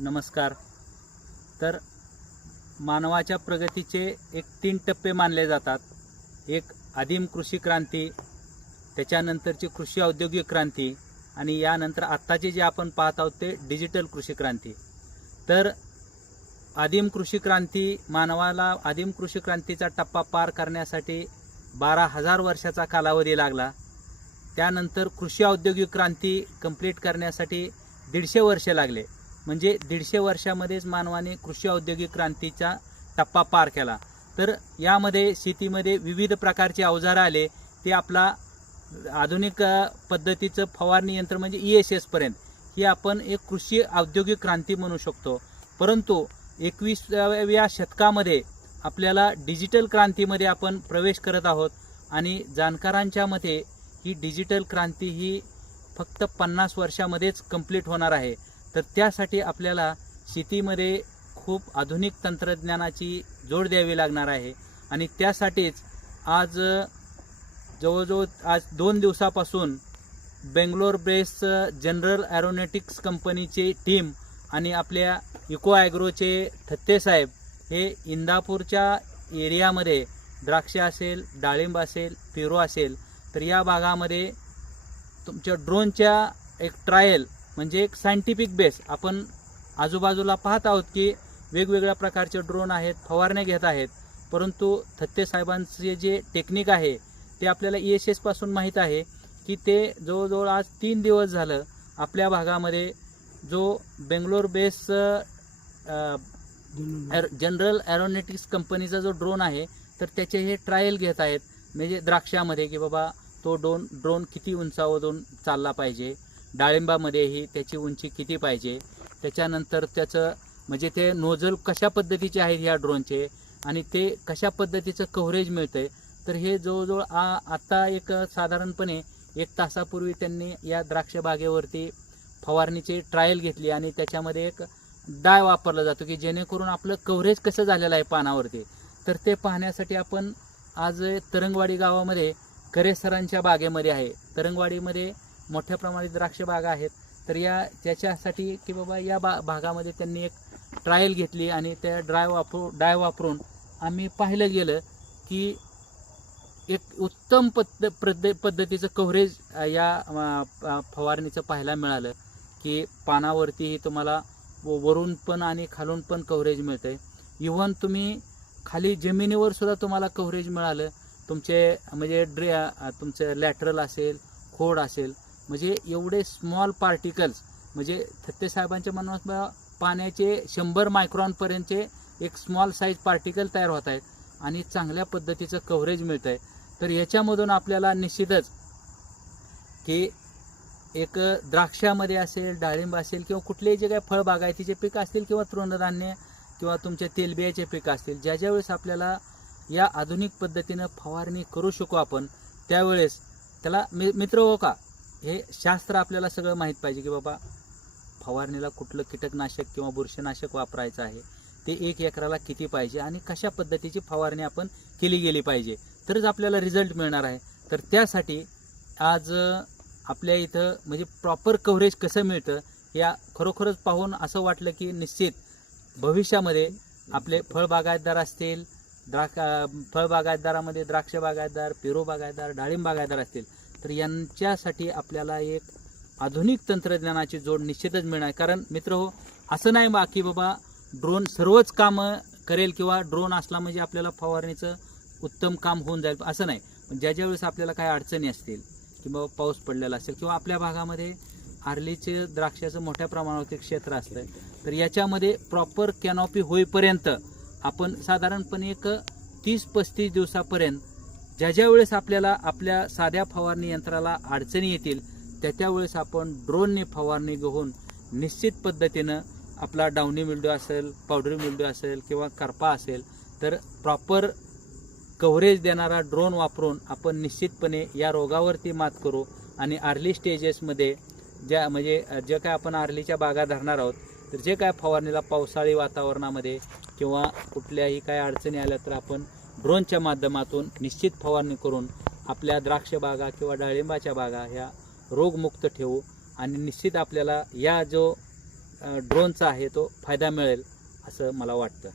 नमस्कार. तर मानवाच्या प्रगतीचे एक तीन टप्पे मानले जातात. एक आदिम कृषी क्रांती त्याच्यानंतरची कृषी औद्योगिक क्रांती आणि यानंतर आत्ताचे जे आपण पाहत आहोत ते डिजिटल कृषी क्रांती. तर आदिम कृषी क्रांती मानवाला आदिम कृषी क्रांतीचा टप्पा पार करण्यासाठी बारा हजार वर्षाचा कालावधी लागला. त्यानंतर कृषी औद्योगिक क्रांती कंप्लीट करण्यासाठी दीडशे वर्षे लागले. म्हणजे दीडशे वर्षामध्येच मानवाने कृषी औद्योगिक क्रांतीचा टप्पा पार केला. तर यामध्ये शेतीमध्ये विविध प्रकारचे अवजारं आले. ते आपला आधुनिक पद्धतीचं फवारणी यंत्र म्हणजे ई एस एसपर्यंत ही आपण एक कृषी औद्योगिक क्रांती म्हणू शकतो. परंतु एकविसाव्या शतकामध्ये आपल्याला डिजिटल क्रांतीमध्ये आपण प्रवेश करत आहोत आणि जाणकारांच्या मते ही डिजिटल क्रांती ही फक्त पन्नास वर्षामध्येच कंप्लीट होणार आहे. तर त्यासाठी आपल्याला शेतीमध्ये खूप आधुनिक तंत्रज्ञानाची जोड द्यावी लागणार आहे. आणि त्यासाठीच आज जवळजवळ आज दोन दिवसापासून बेंगलोर बेस जनरल ॲरोनॉटिक्स कंपनीची टीम आणि आपल्या इको ॲग्रोचे थत्ते साहेब हे इंदापूरच्या एरियामध्ये द्राक्ष असेल डाळिंब असेल पेरू असेल तर या भागामध्ये तुमच्या ड्रोनच्या एक ट्रायल म्हणजे एक सायंटिफिक बेस आपण आजूबाजूला पाहत आहोत की वेगवेगळ्या प्रकारचे ड्रोन आहेत फवारण्या घेत आहेत. परंतु थत्ते साहेबांचे जे टेक्निक आहे ते आपल्याला ई एस एसपासून माहीत आहे की ते जवळजवळ आज तीन दिवस झालं आपल्या भागामध्ये जो बेंगलोर बेस जनरल ॲरोनॉटिक्स कंपनीचा जो ड्रोन आहे तर त्याचे हे ट्रायल घेत आहेत. म्हणजे द्राक्षामध्ये की बाबा तो ड्रोन ड्रोन किती उंचावरून चालला पाहिजे. डाळिंबामध्येही त्याची उंची किती पाहिजे? त्याच्यानंतर त्याचं म्हणजे ते नोझल कशा पद्धतीचे आहेत ह्या ड्रोनचे? आणि ते कशा पद्धतीचं कव्हरेज मिळतं आहे तर हे जवळजवळ आ आत्ता एक साधारणपणे एक तासापूर्वी त्यांनी या द्राक्ष बागेवरती फवारणीची ट्रायल घेतली आणि त्याच्यामध्ये एक डाय वापरला जातो की जेणेकरून आपलं कव्हरेज कसं झालेलं आहे पानावरती? तर ते पाहण्यासाठी आपण आज तरंगवाडी गावामध्ये करेसरांच्या बागेमध्ये आहे. तरंगवाडीमध्ये मोठ्या प्रमाणात द्राक्ष बागा आहेत. तर या त्याच्यासाठी की बाबा या बा भागामध्ये त्यांनी एक ट्रायल घेतली आणि त्या ड्राय वापरू डाय वापरून आम्ही पाहिलं गेलं की एक उत्तम पद्ध पद्ध पद्धतीचं कव्हरेज या फवारणीचं पाहायला मिळालं की पानावरतीही तुम्हाला वरून पण आणि खालून पण कव्हरेज मिळतं आहे इव्हन तुम्ही खाली जमिनीवर सुद्धा तुम्हाला कव्हरेज मिळालं. तुमचे म्हणजे ड्रे तुमचं लॅटरल असेल खोड असेल म्हणजे एवढे स्मॉल पार्टिकल्स म्हणजे थत्ते साहेबांच्या मनात पाण्याचे शंभर मायक्रॉनपर्यंतचे एक स्मॉल साईज पार्टिकल तयार होत आहेत आणि चांगल्या पद्धतीचं कव्हरेज मिळतं आहे तर याच्यामधून आपल्याला निश्चितच की एक द्राक्षामध्ये असेल डाळिंब असेल किंवा कुठलेही जे काही फळबागायतीचे पीक असतील किंवा तृणधान्य किंवा तुमचे तेलबियाचे पीक असतील ज्या ज्या वेळेस आपल्याला या आधुनिक पद्धतीनं फवारणी करू शकू आपण त्यावेळेस त्याला मि मित्र हो का? हे शास्त्र आपल्याला सगळं माहीत पाहिजे की बाबा फवारणीला कुठलं कीटकनाशक किंवा बुरशीनाशक वापरायचं आहे ते एक एकराला किती पाहिजे आणि कशा पद्धतीची फवारणी आपण केली गेली पाहिजे तरच आपल्याला रिझल्ट मिळणार आहे. तर त्यासाठी आज आपल्या इथं म्हणजे प्रॉपर कव्हरेज कसं मिळतं या खरोखरच पाहून असं वाटलं की निश्चित भविष्यामध्ये आपले फळबागायतदार असतील द्राक्ष फळबागायतदारामध्ये द्राक्ष बागायतदार पेरू बागायतदार डाळिंब बागायतदार असतील तर यांच्यासाठी आपल्याला एक आधुनिक तंत्रज्ञानाची जोड निश्चितच मिळणार. कारण मित्र हो असं नाही बा की बाबा ड्रोन सर्वच कामं करेल किंवा ड्रोन असला म्हणजे आपल्याला फवारणीचं उत्तम काम होऊन जाईल. असं नाही. ज्या ज्या वेळेस आपल्याला काही अडचणी असतील किंवा पाऊस पडलेला असेल किंवा आपल्या भागामध्ये आर्लीचे द्राक्षाचं मोठ्या प्रमाणावरती क्षेत्र असतं तर याच्यामध्ये प्रॉपर कॅनॉपी होईपर्यंत आपण साधारणपणे एक तीस पस्तीस दिवसापर्यंत ज्या ज्या वेळेस आपल्याला आपल्या साध्या फवारणी यंत्राला अडचणी येतील त्या त्या वेळेस आपण ड्रोनने फवारणी घेऊन निश्चित पद्धतीनं आपला डावणी मिल्डो असेल पावडरी मिल्डो असेल किंवा करपा असेल तर प्रॉपर कव्हरेज देणारा ड्रोन वापरून आपण निश्चितपणे या रोगावरती मात करू. आणि अर्ली स्टेजेसमध्ये ज्या म्हणजे जे काय आपण अर्लीच्या बागा धरणार आहोत तर जे काय फवारणीला पावसाळी वातावरणामध्ये किंवा कुठल्याही काय अडचणी आल्या तर आपण ड्रोनच्या माध्यमातून निश्चित फवारणी करून आपल्या द्राक्ष बागा किंवा डाळिंबाच्या बागा ह्या रोगमुक्त ठेवू आणि निश्चित आपल्याला या जो ड्रोनचा आहे तो फायदा मिळेल असं मला वाटतं.